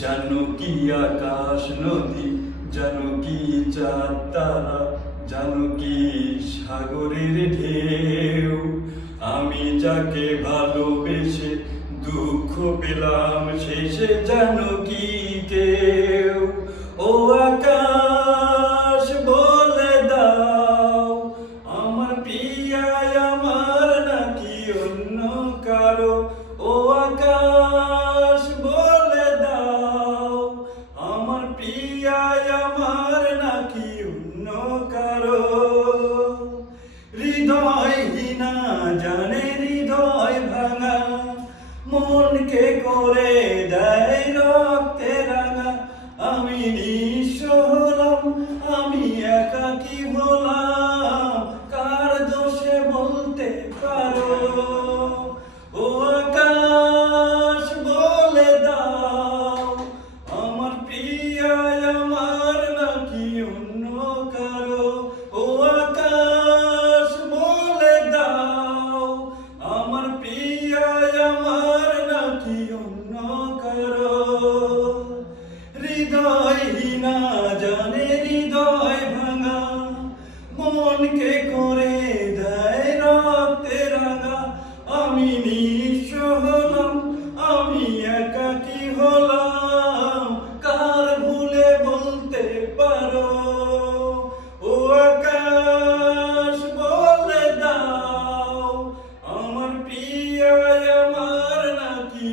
জানো কি আকাশ নদী, জানো কি চাঁদ তারা, জানো কি সাগরের ঢেউ, আমি যাকে ভালোবেসে দুঃখ পেলাম শেষে, জানো কি কেউ? ও আকাশ বলে দাও, আমার প্রিয়ায় আমার নাকি অন্য কারো? ও আকাশ বলে দাও, আমার প্রিয়ায় আমার নাকি অন্য কারো? হৃদয়হীনা জানে হৃদয় ভাঙা, মনকে করে দেয় রক্তে রাঙা। আমি নিঃস্ব হলাম, আমি একাকী হলাম, কার দোষে বলতে পারো? ও আকাশ বলে দাও, আমার প্রিয়ায় আমার নাকি অন্য কারো? ও আকাশ বলে দাও, আমার প্রিয়ায় আমার নাকি অন্য কারো? হৃদয়হীনা জানে হৃদয় ভাঙা, মনকে করে দেয় রক্তে রাঙা। আমি নিঃস্ব হলাম, আমি একাকী হলাম, কার ভুলে বলতে পারো? ও আকাশ বলে দাও, আমার প্রিয়ায় আমার নাকি